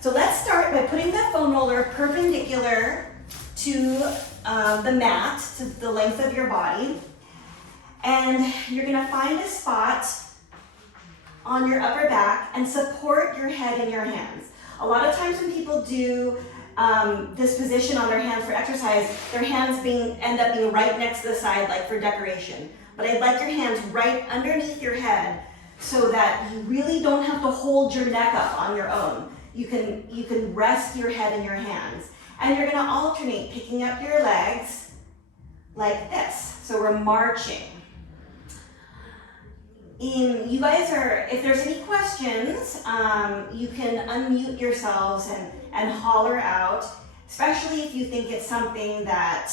so let's start by putting the foam roller perpendicular to the mat, to the length of your body. And you're gonna find a spot on your upper back and support your head in your hands. A lot of times when people do this position on their hands for exercise, their hands end up being right next to the side, like for decoration. But I'd like your hands right underneath your head so that you really don't have to hold your neck up on your own. You can rest your head in your hands. And you're gonna alternate picking up your legs like this. So we're marching. You guys if there's any questions, you can unmute yourselves and holler out, especially if you think it's something that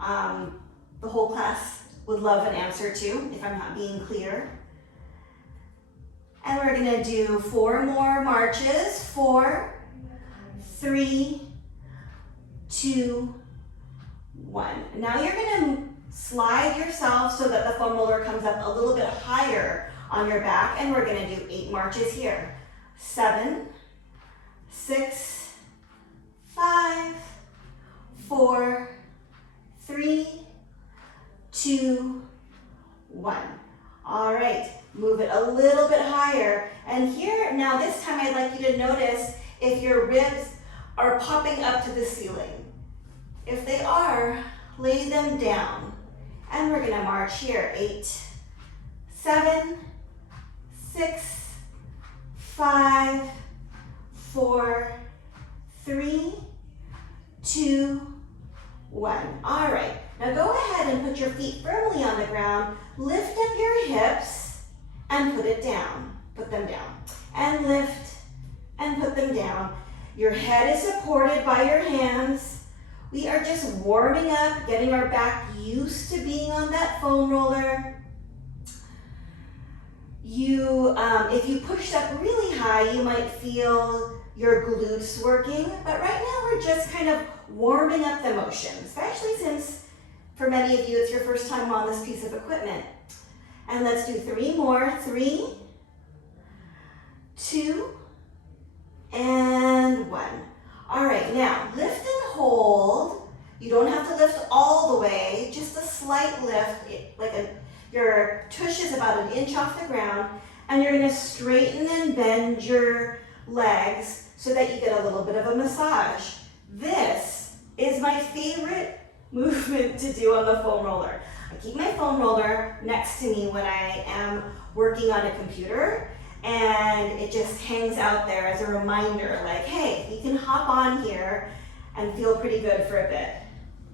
the whole class would love an answer to, if I'm not being clear. And we're gonna do 4 more marches. 4, 3, 2, 1. Now you're gonna slide yourself so that the foam roller comes up a little bit higher on your back, and we're gonna do 8 marches here. 7, 6, 5, 4, 3, 2, 1. All right, move it a little bit higher. And here, now this time I'd like you to notice if your ribs are popping up to the ceiling. If they are, lay them down. And we're gonna march here. 8, 7, 6, 5, 4, 3, 2, 1. All right, now go ahead and put your feet firmly on the ground. Lift up your hips and put it down. Put them down. And lift and put them down. Your head is supported by your hands. We are just warming up, getting our back used to being on that foam roller. If you pushed up really high, you might feel your glutes working, but right now we're just kind of warming up the motion, especially since for many of you it's your first time on this piece of equipment. And let's do 3 more. 3, 2, and 1. All right, now lift and hold. You don't have to lift all the way, just a slight lift, your tush is about 1 inch off the ground, and you're gonna straighten and bend your legs so that you get a little bit of a massage. This is my favorite movement to do on the foam roller. I keep my foam roller next to me when I am working on a computer, and it just hangs out there as a reminder, like, hey, you can hop on here and feel pretty good for a bit.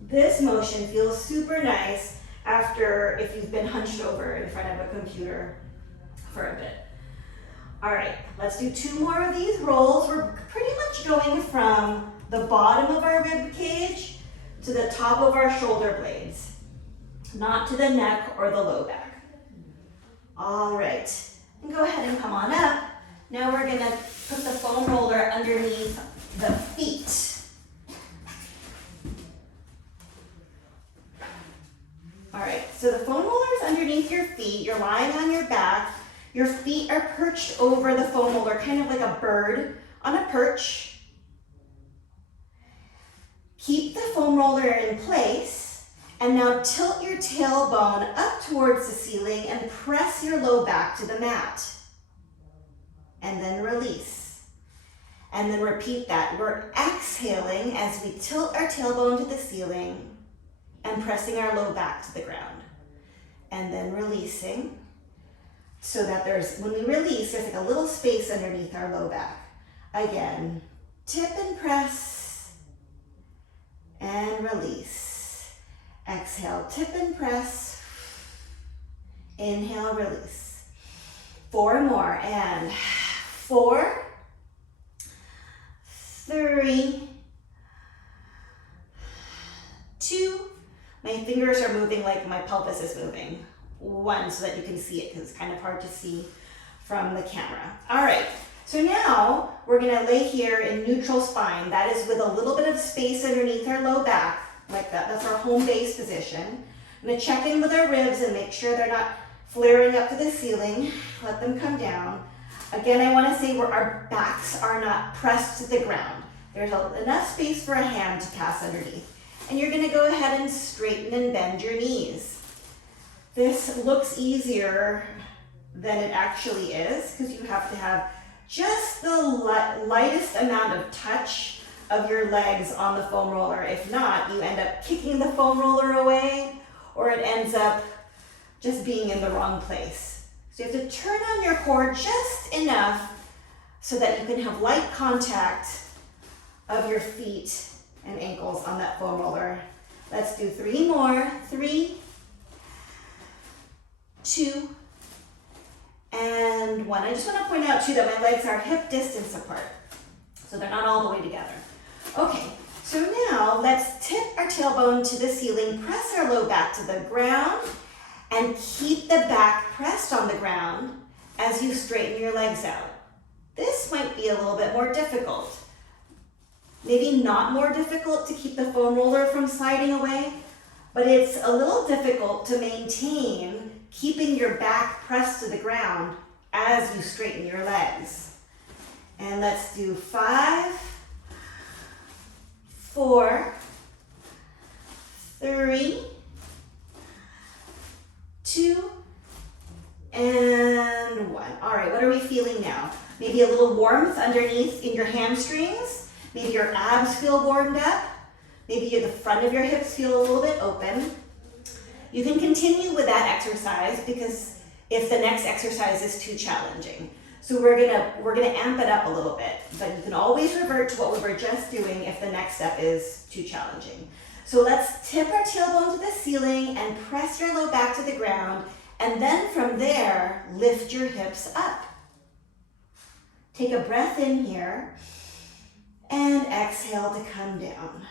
This motion feels super nice after if you've been hunched over in front of a computer for a bit. All right, let's do 2 more of these rolls. We're pretty much going from the bottom of our rib cage to the top of our shoulder blades, not to the neck or the low back. All right, and go ahead and come on up. Now we're gonna put the foam roller underneath the feet. All right, so the foam roller is underneath your feet. You're lying on your back. Your feet are perched over the foam roller, kind of like a bird on a perch. Keep the foam roller in place, and now tilt your tailbone up towards the ceiling and press your low back to the mat. And then release. And then repeat that. We're exhaling as we tilt our tailbone to the ceiling and pressing our low back to the ground. And then releasing so that when we release, there's like a little space underneath our low back. Again, tip and press and release. Exhale, tip and press. Inhale, release. 4 more, and 4, 3, 2, my fingers are moving like my pelvis is moving. 1, so that you can see it, because it's kind of hard to see from the camera. All right, so now we're gonna lay here in neutral spine. That is with a little bit of space underneath our low back, like that. That's our home base position. I'm gonna check in with our ribs and make sure they're not flaring up to the ceiling. Let them come down. Again, I want to say where our backs are not pressed to the ground. There's enough space for a hand to pass underneath. And you're going to go ahead and straighten and bend your knees. This looks easier than it actually is because you have to have just the lightest amount of touch of your legs on the foam roller. If not, you end up kicking the foam roller away, or it ends up just being in the wrong place. So you have to turn on your core just enough so that you can have light contact of your feet and ankles on that foam roller. Let's do 3 more. 3, 2, and 1. I just want to point out too that my legs are hip distance apart, so they're not all the way together. Okay, so now let's tip our tailbone to the ceiling, press our low back to the ground, and keep the back pressed on the ground as you straighten your legs out. This might be a little bit more difficult. Maybe not more difficult to keep the foam roller from sliding away, but it's a little difficult to maintain keeping your back pressed to the ground as you straighten your legs. And let's do 5, 4, 3, 2, and 1. All right, what are we feeling now? Maybe a little warmth underneath in your hamstrings. Maybe your abs feel warmed up. Maybe the front of your hips feel a little bit open. You can continue with that exercise because if the next exercise is too challenging. So we're gonna amp it up a little bit, but you can always revert to what we were just doing if the next step is too challenging. So let's tip our tailbone to the ceiling and press your low back to the ground, and then from there, lift your hips up. Take a breath in here, and exhale to come down.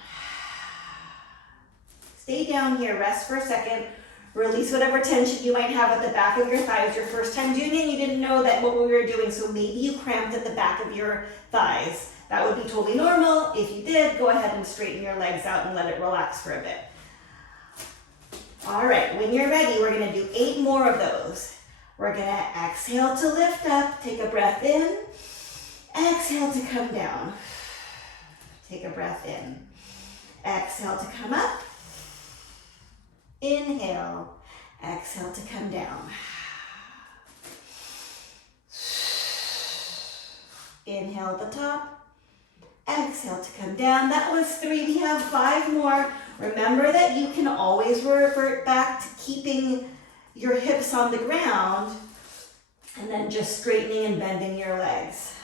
Stay down here, rest for a second. Release whatever tension you might have at the back of your thighs. Your first time doing it, you didn't know that what we were doing, so maybe you cramped at the back of your thighs. That would be totally normal. If you did, go ahead and straighten your legs out and let it relax for a bit. All right, when you're ready, we're gonna do 8 more of those. We're gonna exhale to lift up, take a breath in, exhale to come down. Take a breath in, exhale to come up, inhale, exhale to come down. Inhale at the top, exhale to come down. That was 3, we have 5 more. Remember that you can always revert back to keeping your hips on the ground and then just straightening and bending your legs.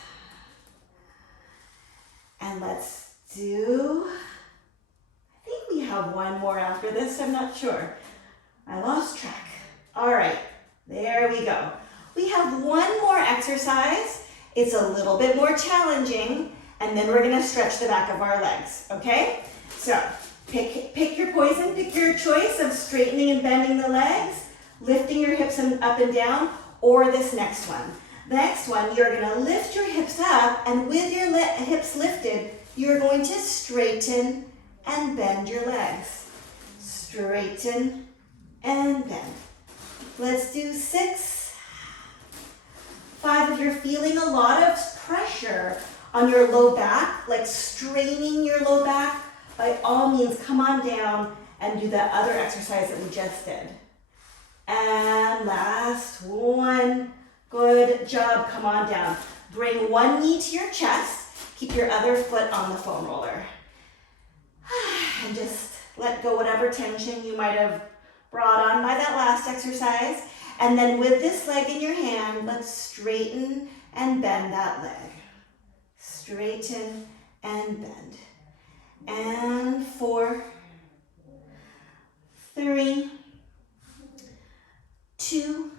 And let's do, I think we have 1 more after this, I'm not sure. I lost track. All right, there we go. We have 1 more exercise. It's a little bit more challenging, and then we're gonna stretch the back of our legs, okay? So pick your poison, pick your choice of straightening and bending the legs, lifting your hips up and down, or this next one. The next one, you're gonna lift your hips up, and with your hips lifted, you're going to straighten and bend your legs. Straighten and bend. Let's do 6. 5, if you're feeling a lot of pressure on your low back, like straining your low back, by all means, come on down and do that other exercise that we just did. And last one. Good job, come on down. Bring 1 knee to your chest. Keep your other foot on the foam roller. And just let go whatever tension you might have brought on by that last exercise. And then with this leg in your hand, let's straighten and bend that leg. Straighten and bend. And 4, 3, 2,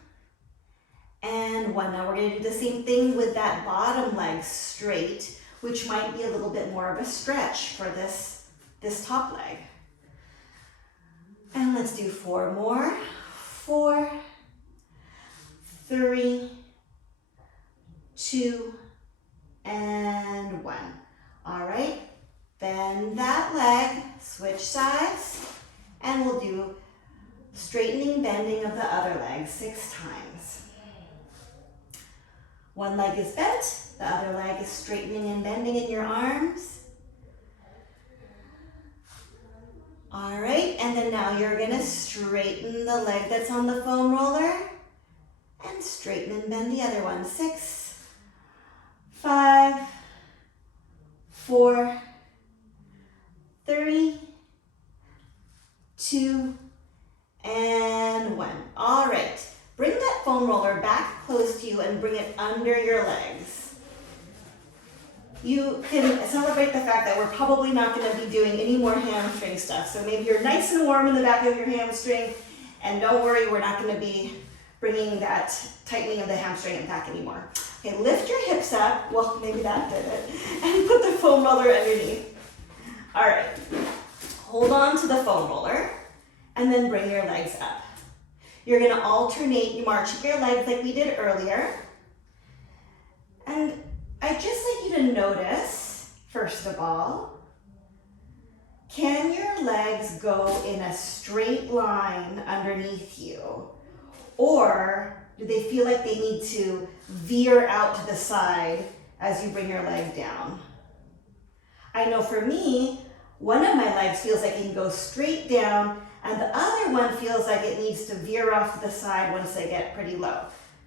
and 1. Now we're going to do the same thing with that bottom leg straight, which might be a little bit more of a stretch for this top leg. And let's do 4 more. 4, 3, 2, and 1. All right, bend that leg, switch sides, and we'll do straightening, bending of the other leg 6 times. One leg is bent, the other leg is straightening and bending in your arms. All right, and then now you're gonna straighten the leg that's on the foam roller and straighten and bend the other one. 6, 5, 4, 3, 2, and 1. All right, bring that foam roller back close to you and bring it under your legs. You can celebrate the fact that we're probably not going to be doing any more hamstring stuff. So maybe you're nice and warm in the back of your hamstring, and don't worry, we're not going to be bringing that tightening of the hamstring back anymore. Okay, lift your hips up. Well, maybe that did it. And put the foam roller underneath. All right, hold on to the foam roller, and then bring your legs up. You're going to alternate, you march your legs like we did earlier. And I'd just like you to notice, first of all, can your legs go in a straight line underneath you? Or do they feel like they need to veer out to the side as you bring your leg down? I know for me, one of my legs feels like it can go straight down, and the other one feels like it needs to veer off to the side once they get pretty low.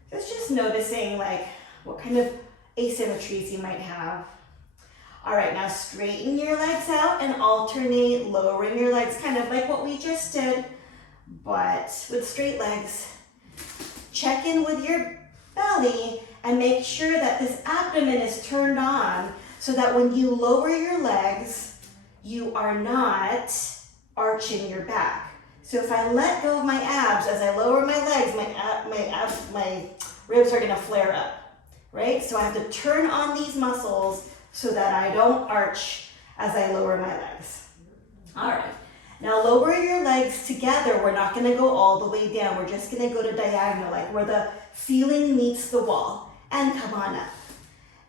So it's just noticing like what kind of asymmetries you might have. All right, now straighten your legs out and alternate lowering your legs, kind of like what we just did, but with straight legs. Check in with your belly and make sure that this abdomen is turned on so that when you lower your legs, you are not arching your back. So if I let go of my abs as I lower my legs, my ribs are gonna flare up. Right? So I have to turn on these muscles so that I don't arch as I lower my legs. All right, now lower your legs together. We're not gonna go all the way down. We're just gonna go to diagonal, like where the ceiling meets the wall. And come on up.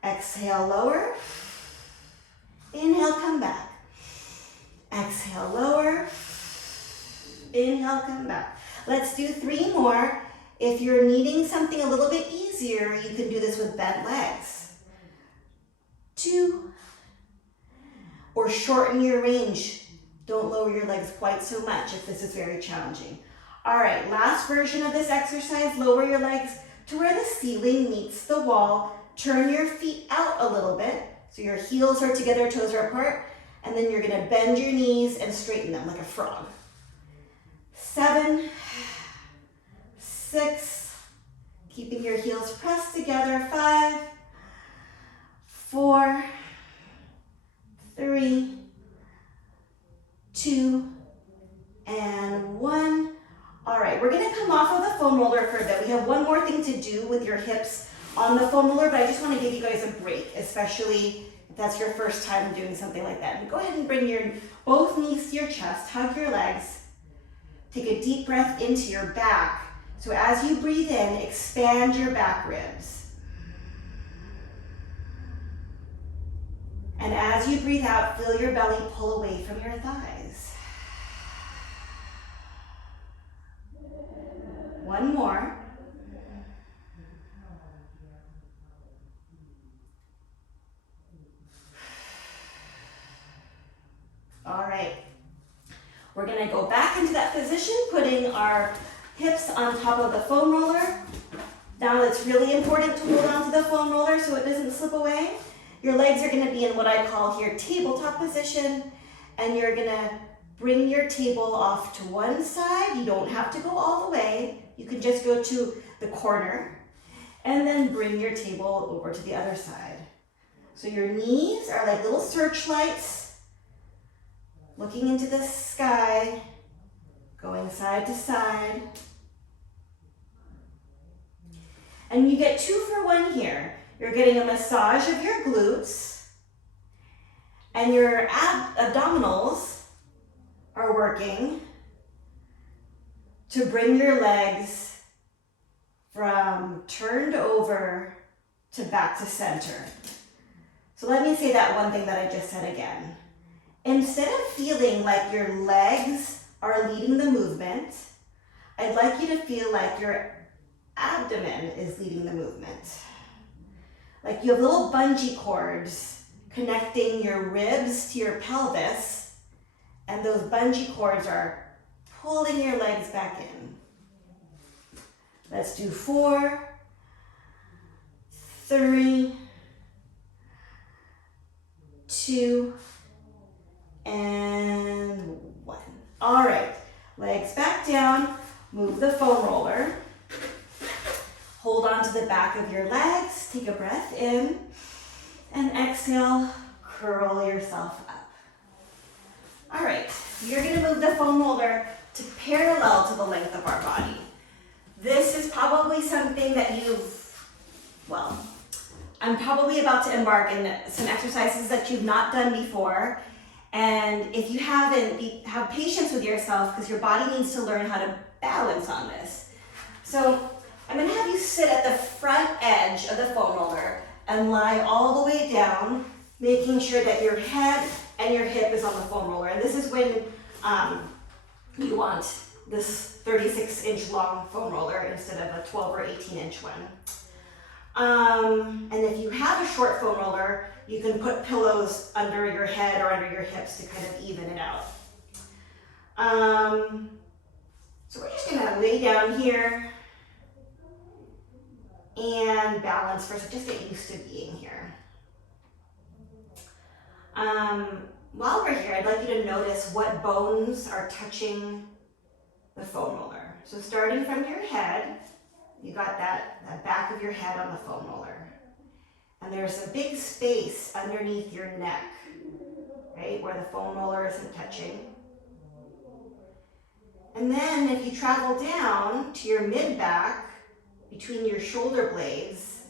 Exhale, lower. Inhale, come back. Exhale, lower. Inhale, come back. Let's do 3 more. If you're needing something a little bit easier, you can do this with bent legs. 2. Or shorten your range. Don't lower your legs quite so much if this is very challenging. All right, last version of this exercise, lower your legs to where the ceiling meets the wall. Turn your feet out a little bit, so your heels are together, toes are apart, and then you're gonna bend your knees and straighten them like a frog. 7, 6, keeping your heels pressed together. 5, 4, 3, 2, and 1. All right, we're gonna come off of the foam roller for a bit. We have one more thing to do with your hips on the foam roller, but I just wanna give you guys a break, especially if that's your first time doing something like that. And go ahead and bring your both knees to your chest, hug your legs, take a deep breath into your back. So as you breathe in, expand your back ribs. And as you breathe out, feel your belly pull away from your thighs. 1 more. All right. We're gonna go back into that position, putting our hips on top of the foam roller. Now it's really important to hold on to the foam roller so it doesn't slip away. Your legs are gonna be in what I call here tabletop position, and you're gonna bring your table off to one side. You don't have to go all the way. You can just go to the corner, and then bring your table over to the other side. So your knees are like little searchlights, looking into the sky, going side to side. And you get 2 for 1 here. You're getting a massage of your glutes, and your abdominals are working to bring your legs from turned over to back to center. So let me say that one thing that I just said again. Instead of feeling like your legs are leading the movement, I'd like you to feel like your abdomen is leading the movement. like you have little bungee cords connecting your ribs to your pelvis, and those bungee cords are pulling your legs back in. Let's do 4, 3, 2, and 1. All right, legs back down, move the foam roller. Hold on to the back of your legs, take a breath in, and exhale, curl yourself up. All right, you're gonna move the foam roller to parallel to the length of our body. This is probably something that I'm probably about to embark in some exercises that you've not done before. And if you haven't, have patience with yourself because your body needs to learn how to balance on this. So I'm gonna have you sit at the front edge of the foam roller and lie all the way down, making sure that your head and your hip is on the foam roller. And this is when you want this 36-inch long foam roller instead of a 12 or 18-inch one. And if you have a short foam roller, you can put pillows under your head or under your hips to kind of even it out. So we're just gonna lay down here and balance first, just get used to being here. While we're here, I'd like you to notice what bones are touching the foam roller. So starting from your head, you got that back of your head on the foam roller. And there's a big space underneath your neck, right, where the foam roller isn't touching. And then if you travel down to your mid-back, between your shoulder blades,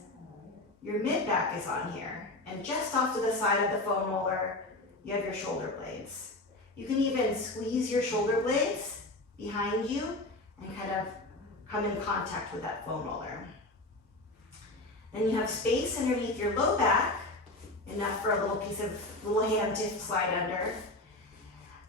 your mid-back is on here. And just off to the side of the foam roller, you have your shoulder blades. You can even squeeze your shoulder blades behind you and kind of come in contact with that foam roller. Then you have space underneath your low back, enough for a little hand to slide under.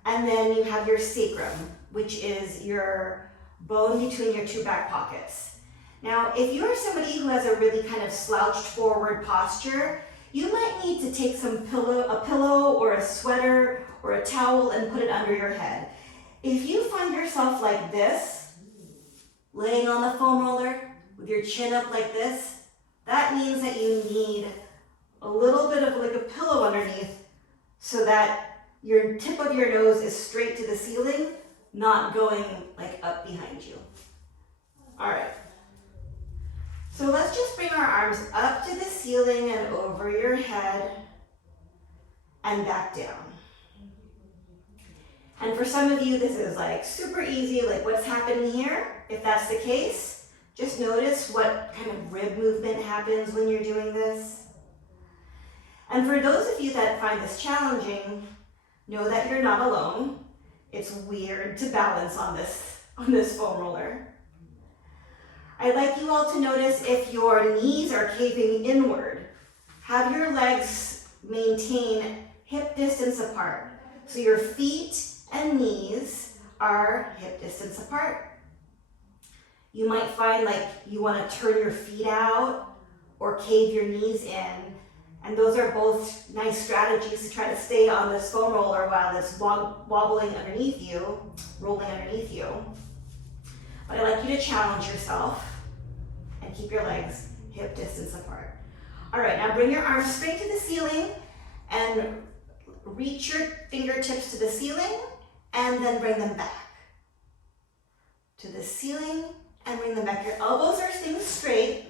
And then you have your sacrum, which is your bone between your two back pockets. Now, if you're somebody who has a really kind of slouched forward posture, you might need to take a pillow or a sweater or a towel and put it under your head. If you find yourself like this, laying on the foam roller with your chin up like this, that means that you need a little bit of like a pillow underneath so that your tip of your nose is straight to the ceiling, not going like up behind you. All right. So let's just bring our arms up to the ceiling and over your head and back down. And for some of you, this is like super easy, like what's happening here. If that's the case, just notice what kind of rib movement happens when you're doing this. And for those of you that find this challenging, know that you're not alone. It's weird to balance on this foam roller. I'd like you all to notice if your knees are caving inward. Have your legs maintain hip distance apart. So your feet and knees are hip distance apart. You might find like you want to turn your feet out or cave your knees in. And those are both nice strategies to try to stay on this foam roller while it's wobbling underneath you, rolling underneath you. But I'd like you to challenge yourself and keep your legs hip distance apart. All right, now bring your arms straight to the ceiling and reach your fingertips to the ceiling and then bring them back. To the ceiling and bring them back. Your elbows are staying straight.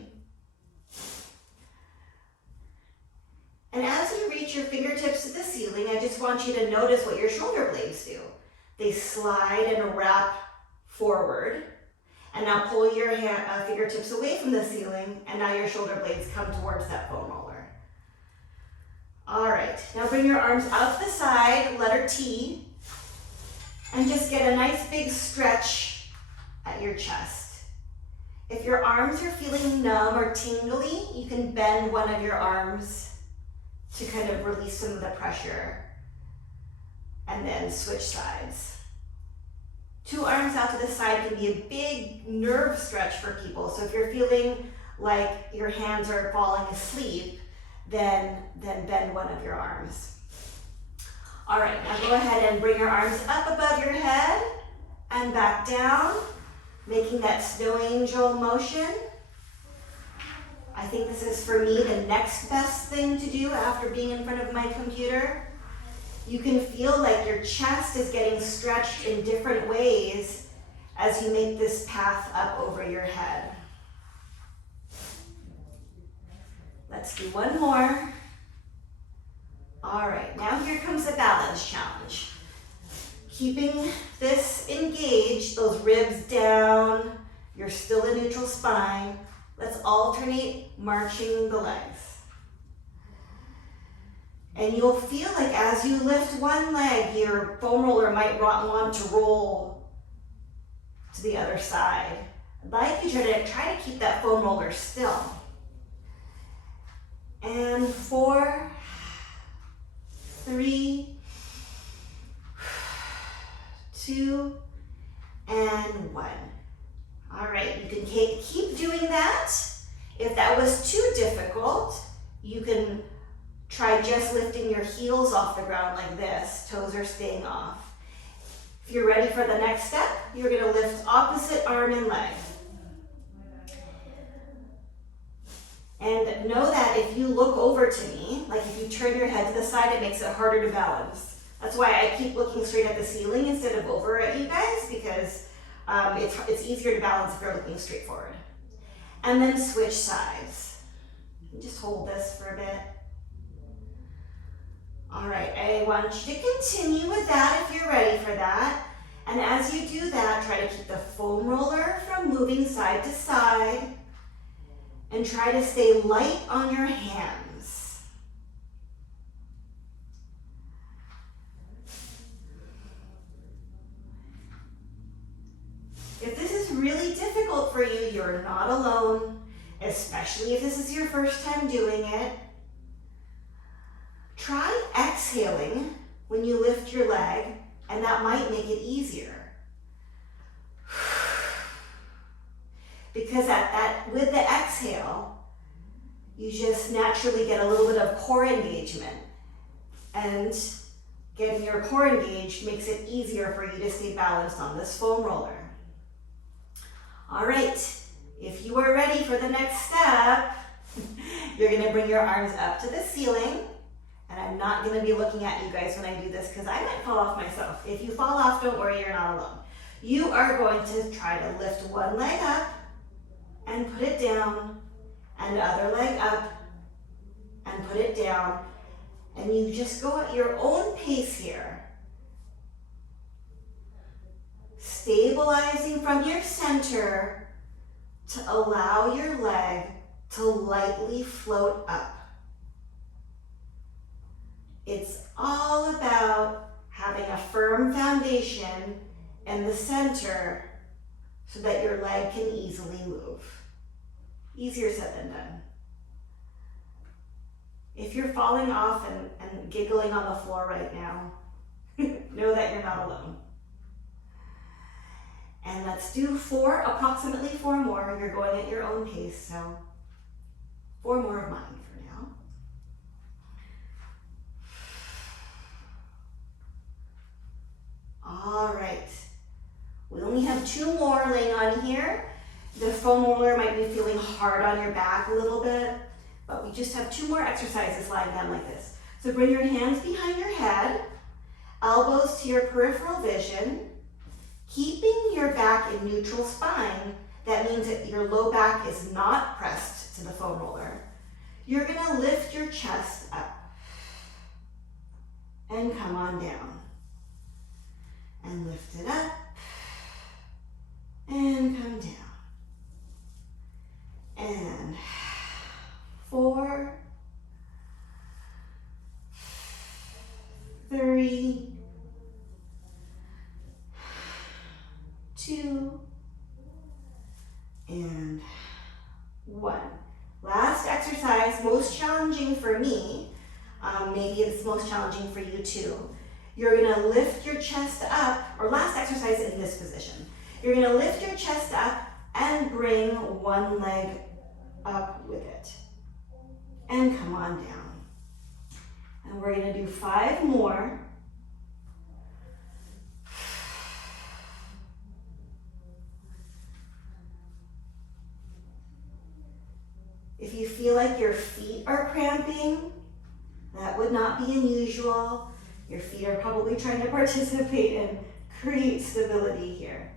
And as you reach your fingertips to the ceiling, I just want you to notice what your shoulder blades do. They slide and wrap forward. And now pull your fingertips away from the ceiling, and now your shoulder blades come towards that foam roller. All right, now bring your arms out the side, letter T, and just get a nice big stretch at your chest. If your arms are feeling numb or tingly, you can bend one of your arms to kind of release some of the pressure, and then switch sides. Two arms out to the side can be a big nerve stretch for people. So if you're feeling like your hands are falling asleep, then bend one of your arms. All right, now go ahead and bring your arms up above your head and back down, making that snow angel motion. I think this is, for me, the next best thing to do after being in front of my computer. You can feel like your chest is getting stretched in different ways as you make this path up over your head. Let's do one more. All right, now here comes a balance challenge. Keeping this engaged, those ribs down, you're still in neutral spine. Let's alternate marching the legs. And you'll feel like as you lift one leg, your foam roller might want to roll to the other side. I'd like you to try to keep that foam roller still. And 4, 3, 2, and 1. All right, you can keep doing that. If that was too difficult, you can try just lifting your heels off the ground like this. Toes are staying off. If you're ready for the next step, you're gonna lift opposite arm and leg. And know that if you look over to me, like if you turn your head to the side, it makes it harder to balance. That's why I keep looking straight at the ceiling instead of over at you guys, because it's easier to balance if you're looking straight forward. And then switch sides. Just hold this for a bit. All right, I want you to continue with that if you're ready for that. And as you do that, try to keep the foam roller from moving side to side. And try to stay light on your hands. If this is really difficult for you, you're not alone, especially if this is your first time doing it. Try exhaling when you lift your leg, and that might make it easier. Because with the exhale, you just naturally get a little bit of core engagement. And getting your core engaged makes it easier for you to stay balanced on this foam roller. All right, if you are ready for the next step, you're gonna bring your arms up to the ceiling. And I'm not gonna be looking at you guys when I do this because I might fall off myself. If you fall off, don't worry, you're not alone. You are going to try to lift one leg up and put it down, and the other leg up and put it down. And you just go at your own pace here. Stabilizing from your center to allow your leg to lightly float up. It's all about having a firm foundation in the center so that your leg can easily move. Easier said than done. If you're falling off and giggling on the floor right now, know that you're not alone. And let's do approximately 4 more. You're going at your own pace, so 4 more of mine for now. All right. We only have 2 more laying on here. The foam roller might be feeling hard on your back a little bit, but we just have 2 more exercises lying down like this. So bring your hands behind your head, elbows to your peripheral vision, keeping your back in neutral spine. That means that your low back is not pressed to the foam roller. You're gonna lift your chest up and come on down. And lift it up and come down. And 4, 3, 2, and 1. Last exercise, most challenging for me. Maybe it's most challenging for you too. You're gonna lift your chest up, or last exercise in this position. You're gonna lift your chest up and bring one leg up with it. and come on down. And we're gonna do 5 more. If you feel like your feet are cramping, that would not be unusual. Your feet are probably trying to participate and create stability here.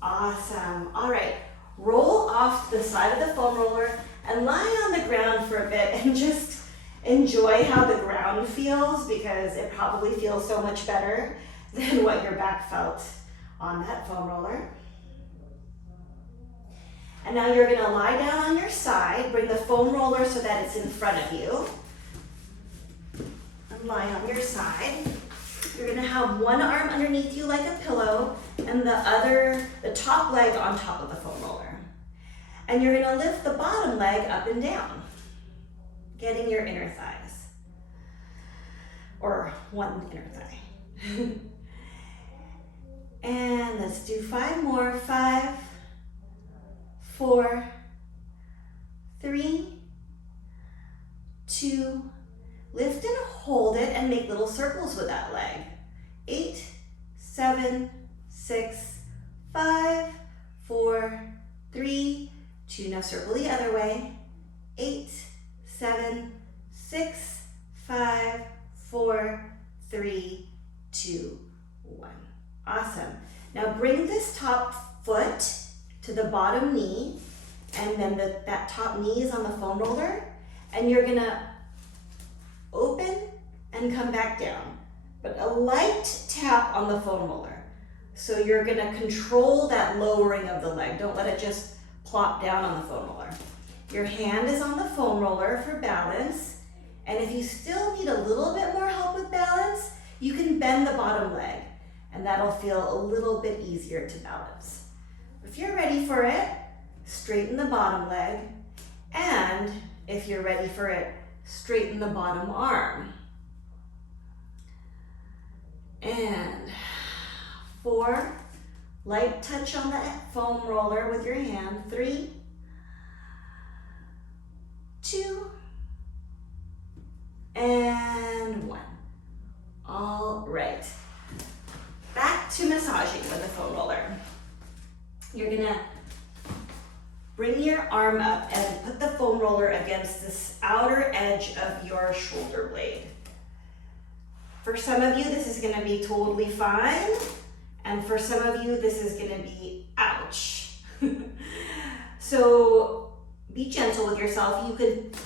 Awesome. All right, roll off the side of the foam roller and lie on the ground for a bit and just enjoy how the ground feels, because it probably feels so much better than what your back felt on that foam roller. And now you're gonna lie down on your side, bring the foam roller so that it's in front of you. And lie on your side. You're gonna have one arm underneath you like a pillow and the top leg on top of the foam roller. And you're gonna lift the bottom leg up and down, getting your inner thighs. Or one inner thigh. And let's do 5 more. 5, 4, 3, 2, lift and hold it and make little circles with that leg. 8, 7, 6, 5, 4, 3, 2. Now circle the other way. 8, 7, 6, 5, 4, 3, 2, 1. Awesome. Now bring this top foot to the bottom knee, and then that top knee is on the foam roller, and you're gonna open and come back down, but a light tap on the foam roller. So you're gonna control that lowering of the leg. Don't let it just plop down on the foam roller. Your hand is on the foam roller for balance, and if you still need a little bit more help with balance, you can bend the bottom leg, and that'll feel a little bit easier to balance. If you're ready for it, straighten the bottom leg, and if you're ready for it, straighten the bottom arm. And 4, light touch on the foam roller with your hand. 3, 2, and 1. All right, back to massaging with the foam roller. You're gonna bring your arm up and put the foam roller against this outer edge of your shoulder blade. For some of you, this is gonna be totally fine. And for some of you, this is gonna be ouch. So be gentle with yourself. You could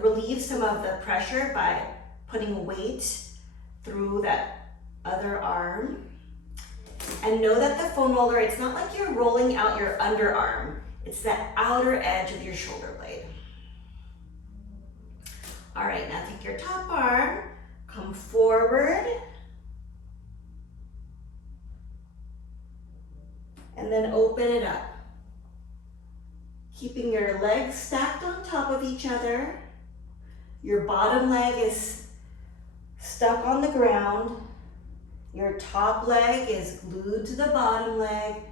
relieve some of the pressure by putting weight through that other arm. And know that the foam roller, it's not like you're rolling out your underarm. It's that outer edge of your shoulder blade. All right, now take your top arm, come forward, and then open it up. Keeping your legs stacked on top of each other. Your bottom leg is stuck on the ground. Your top leg is glued to the bottom leg,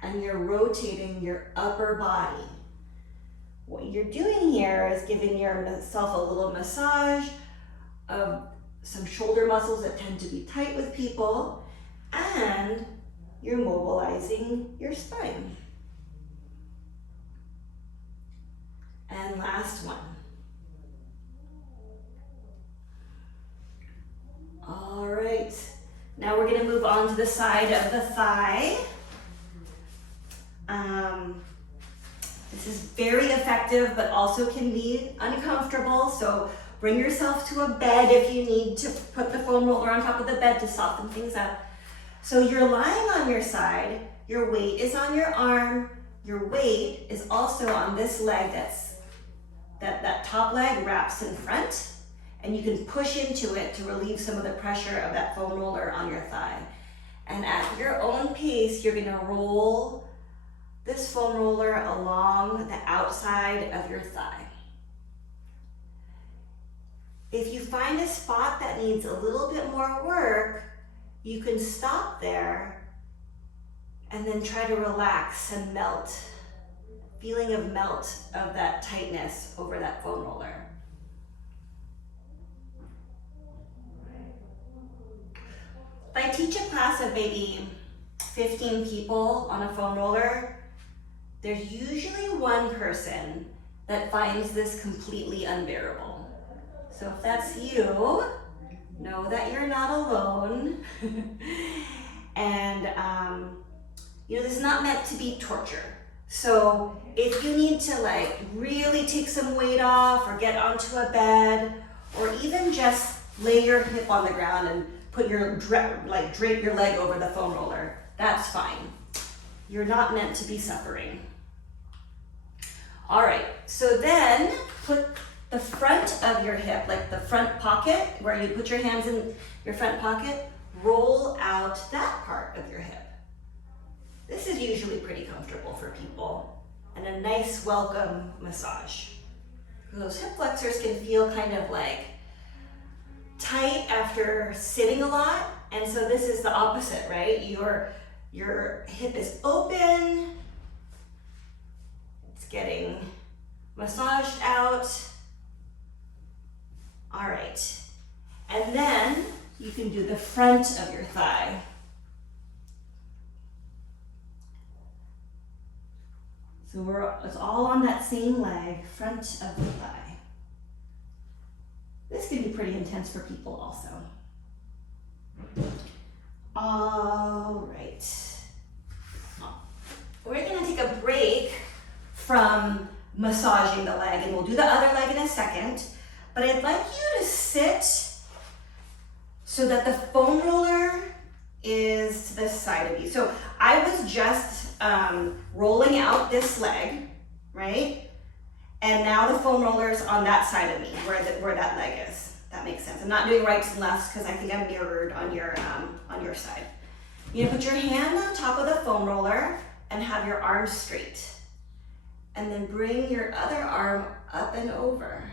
and you're rotating your upper body. What you're doing here is giving yourself a little massage of some shoulder muscles that tend to be tight with people, and you're mobilizing your spine. And last one. All right, now we're gonna move on to the side of the thigh. This is very effective, but also can be uncomfortable. So bring yourself to a bed if you need to put the foam roller on top of the bed to soften things up. So you're lying on your side, your weight is on your arm, your weight is also on this leg that top leg wraps in front, and you can push into it to relieve some of the pressure of that foam roller on your thigh. And at your own pace, you're gonna roll this foam roller along the outside of your thigh. If you find a spot that needs a little bit more work, you can stop there and then try to relax and melt. feeling of melt of that tightness over that foam roller. If I teach a class of maybe 15 people on a foam roller, there's usually one person that finds this completely unbearable. So if that's you, know that you're not alone. And this is not meant to be torture. So if you need to like really take some weight off or get onto a bed, or even just lay your hip on the ground and put your drape your leg over the foam roller, that's fine. You're not meant to be suffering. All right, so then put the front of your hip, like the front pocket, where you put your hands in your front pocket, roll out that part of your hip. This is usually pretty comfortable for people and a nice welcome massage. Those hip flexors can feel kind of like tight after sitting a lot, and so this is the opposite, right? Your hip is open, it's getting massaged out. All right, and then you can do the front of your thigh. So it's all on that same leg, front of the thigh. This can be pretty intense for people also. All right. We're gonna take a break from massaging the leg, and we'll do the other leg in a second, but I'd like you to sit so that the foam roller is to the side of you. So I was just rolling out this leg, right? And now the foam roller's on that side of me, where that leg is. That makes sense. I'm not doing rights and lefts because I think I'm mirrored on your side. You put your hand on top of the foam roller and have your arms straight. And then bring your other arm up and over.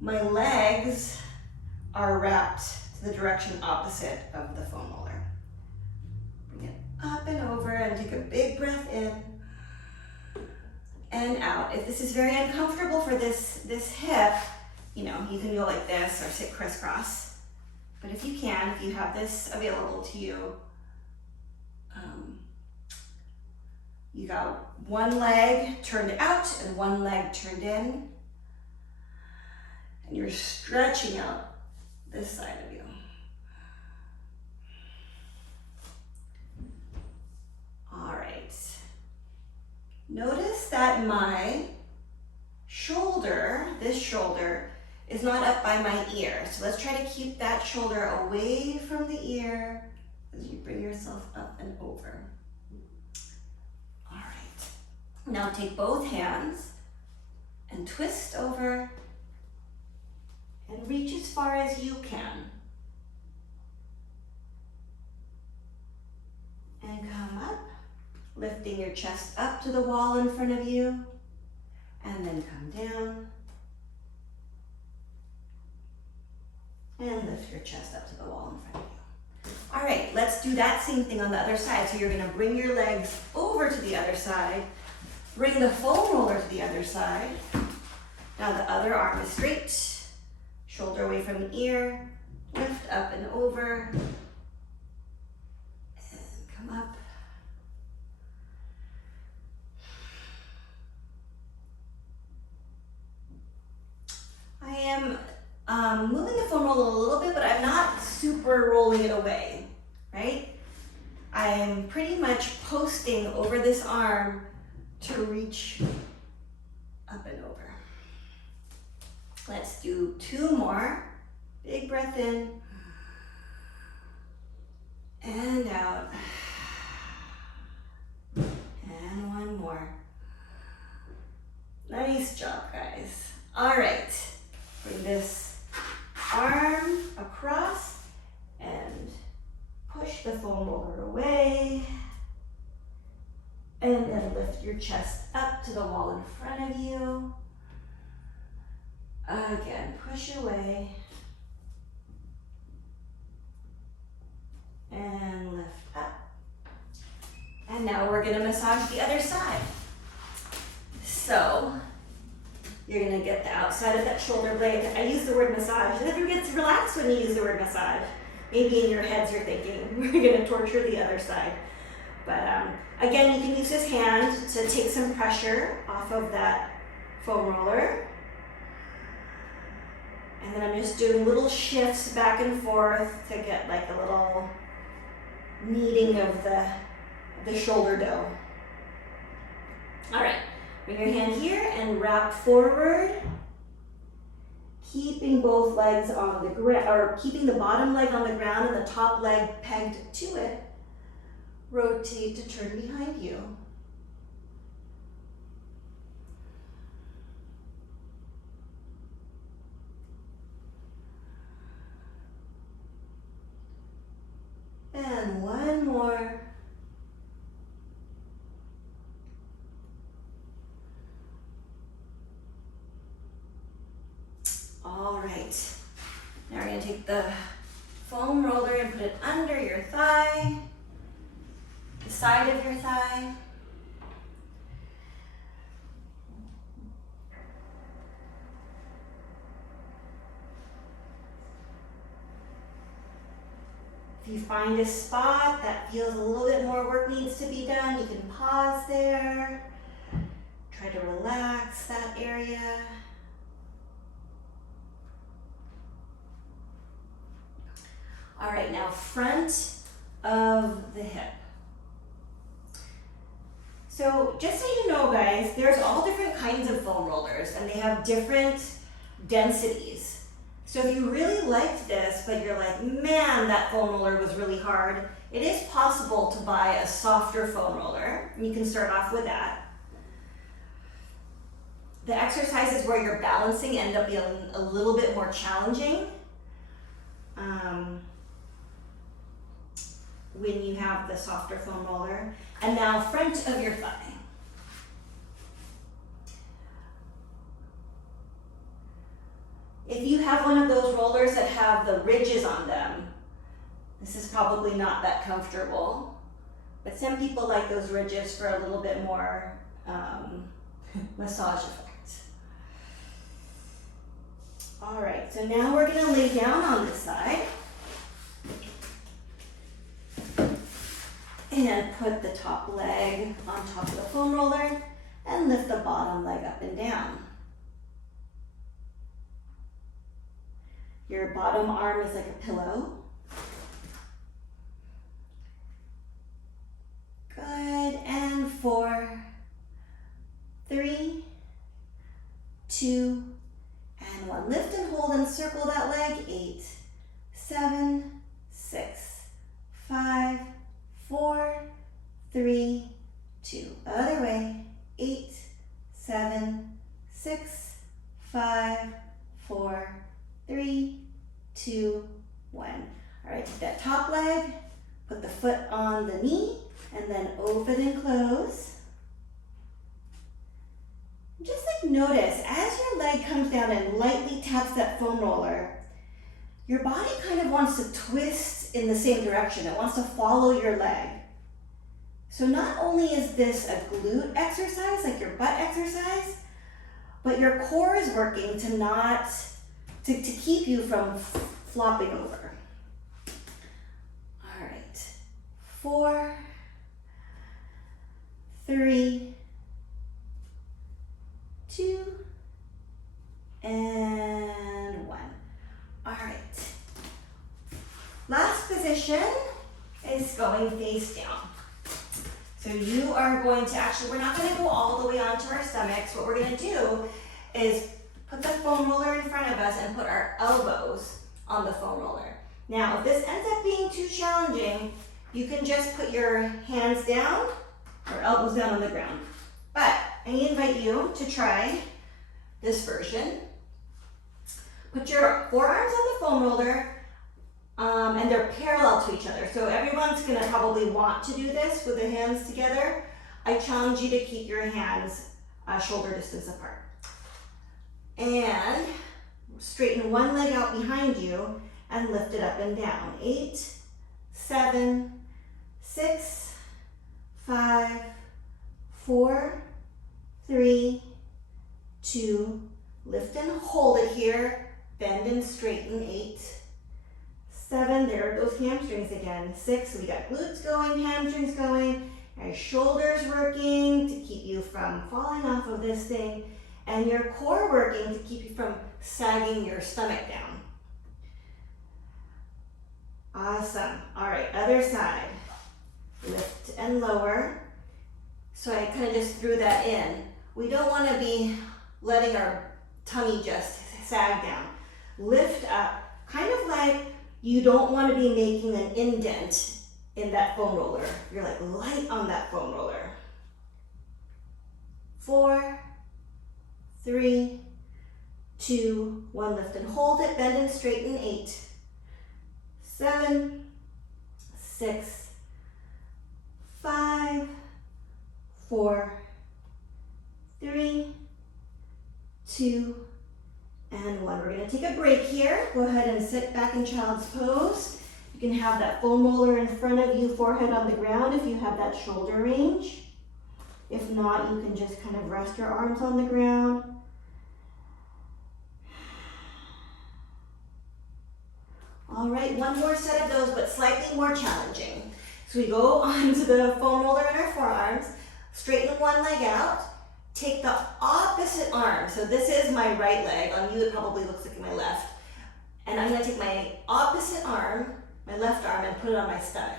My legs are wrapped to the direction opposite of the foam roller. Bring it up and over and take a big breath in and out. If this is very uncomfortable for this hip, you can go like this or sit crisscross. But if you have this available to you, you got one leg turned out and one leg turned in, and you're stretching out this side of you. All right. Notice that my shoulder, this shoulder, is not up by my ear. So let's try to keep that shoulder away from the ear as you bring yourself up and over. All right. Now take both hands and twist over and reach as far as you can. And come up, lifting your chest up to the wall in front of you, and then come down. And lift your chest up to the wall in front of you. All right, let's do that same thing on the other side. So you're gonna bring your legs over to the other side, bring the foam roller to the other side. Now the other arm is straight, shoulder away from the ear, lift up and over, and come up. I am moving the foam roller a little bit, but I'm not super rolling it away, right? I'm pretty much posting over this arm to reach up and over. Let's do 2 more. Big breath in and out. And 1 more. Nice job, guys. All right. Bring this arm across and push the foam roller away. And then lift your chest up to the wall in front of you. Again, push away. And lift up. And now we're gonna massage the other side. So you're gonna get the outside of that shoulder blade. I use the word massage. It never gets relaxed when you use the word massage. Maybe in your heads you're thinking, we're gonna torture the other side. But again, you can use this hand to take some pressure off of that foam roller. And then I'm just doing little shifts back and forth to get like a little kneading of the shoulder dough. All right, bring your hand here and wrap forward, keeping both legs on the ground, or keeping the bottom leg on the ground and the top leg pegged to it. Rotate to turn behind you. And one more. All right. Now we're going to take the foam roller and put it under your thigh, the side of your thigh. If you find a spot that feels a little bit more work needs to be done, you can pause there. Try to relax that area. All right, now front of the hip. So just so you know, guys, there's all different kinds of foam rollers and they have different densities. So if you really liked this, but you're like, man, that foam roller was really hard, it is possible to buy a softer foam roller. And you can start off with that. The exercises where you're balancing end up being a little bit more challenging when you have the softer foam roller. And now front of your thigh. If you have one of those rollers that have the ridges on them, this is probably not that comfortable, but some people like those ridges for a little bit more massage effect. All right, so now we're gonna lay down on this side and put the top leg on top of the foam roller and lift the bottom leg up and down. Your bottom arm is like a pillow. Good, and 4, 3, 2, and 1. Lift and hold and circle that leg. 8, 7, 6, 5, 4, 3, 2. Other way. 8, 7, 6, 5, 4, 3, 2, 1. All right, take that top leg, put the foot on the knee, and then open and close. Just like notice, as your leg comes down and lightly taps that foam roller, your body kind of wants to twist in the same direction. It wants to follow your leg. So not only is this a glute exercise, like your butt exercise, but your core is working to keep you from flopping over. All right, 4, 3, 2, and 1. All right, last position is going face down. So you are going to we're not going to go all the way onto our stomachs. What we're going to do is put the foam roller in front of us and put our elbows on the foam roller. Now, if this ends up being too challenging, you can just put your hands down or elbows down on the ground. But I invite you to try this version. Put your forearms on the foam roller and they're parallel to each other. So everyone's gonna probably want to do this with their hands together. I challenge you to keep your hands shoulder distance apart. And straighten one leg out behind you and lift it up and down. 8, 7, 6, 5, 4, 3, 2, lift and hold it here, bend and straighten, 8, 7, there are those hamstrings again, 6, we got glutes going, hamstrings going, our shoulders working to keep you from falling off of this thing, and your core working to keep you from sagging your stomach down. Awesome. All right, other side. Lift and lower. So I kind of just threw that in. We don't want to be letting our tummy just sag down. Lift up, kind of like you don't want to be making an indent in that foam roller. You're like light on that foam roller. 4, 3, 2, 1, lift and hold it, bend and straighten, 8, 7, 6, 5, 4, 3, 2, and 1. We're going to take a break here. Go ahead and sit back in child's pose. You can have that foam roller in front of you, forehead on the ground if you have that shoulder range. If not, you can just kind of rest your arms on the ground. All right, one more set of those, but slightly more challenging. So we go onto the foam roller in our forearms, straighten one leg out, take the opposite arm. So this is my right leg. On you, it probably looks like my left. And I'm gonna take my opposite arm, my left arm, and put it on my stomach.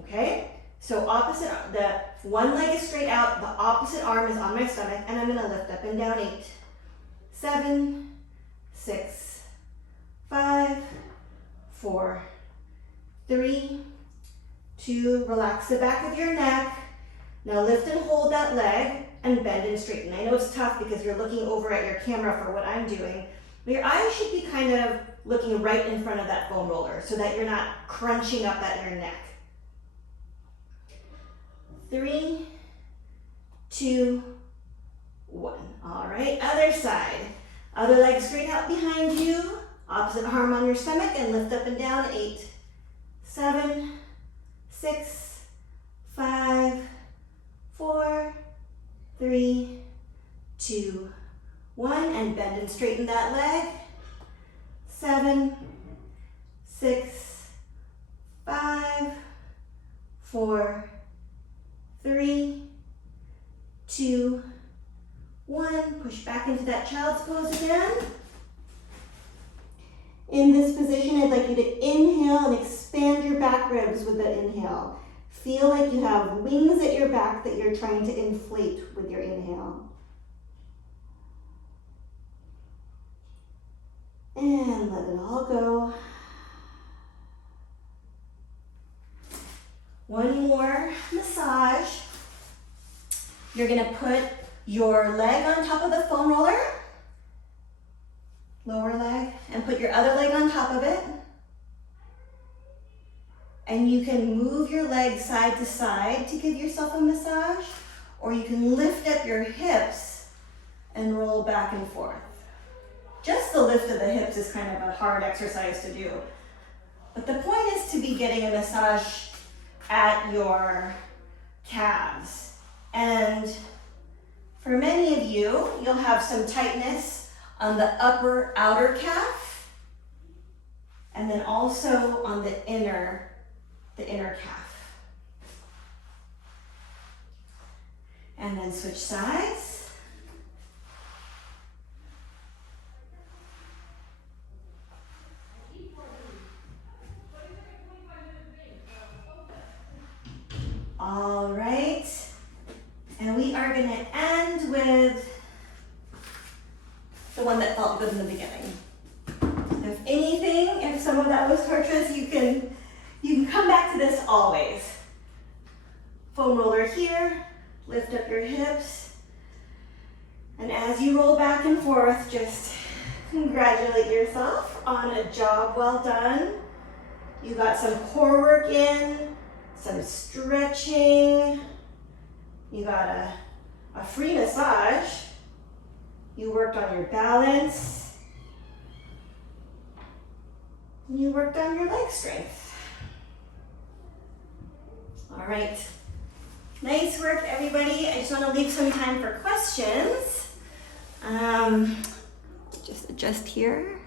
Okay? So opposite, the one leg is straight out, the opposite arm is on my stomach, and I'm gonna lift up and down, 8, 7, 6, 5, 4, 3, 2, relax the back of your neck. Now lift and hold that leg and bend and straighten. I know it's tough because you're looking over at your camera for what I'm doing, but your eyes should be kind of looking right in front of that foam roller so that you're not crunching up at your neck. 3, 2, 1. All right, other side. Other leg straight out behind you. Opposite arm on your stomach and lift up and down, 8, 7, 6, 5, 4, 3, 2, 1, and bend and straighten that leg. 7, 6, 5, 4, 3, 2, 1. Push back into that child's pose again. In this position, I'd like you to inhale and expand your back ribs with the inhale. Feel like you have wings at your back that you're trying to inflate with your inhale. And let it all go. One more massage. You're gonna put your leg on top of the foam roller, lower leg, and put your other leg on top of it. And you can move your leg side to side to give yourself a massage, or you can lift up your hips and roll back and forth. Just the lift of the hips is kind of a hard exercise to do. But the point is to be getting a massage at your calves. And for many of you, you'll have some tightness on the upper outer calf, and then also on the inner calf. And then switch sides. All right. And we are going to end with the one that felt good in the beginning. If anything, if some of that was torturous, you can come back to this always. Foam roller here, lift up your hips. And as you roll back and forth, just congratulate yourself on a job well done. You got some core work in, some stretching. You got a free massage. You worked on your balance. And you worked on your leg strength. All right. Nice work, everybody. I just want to leave some time for questions. Just adjust here.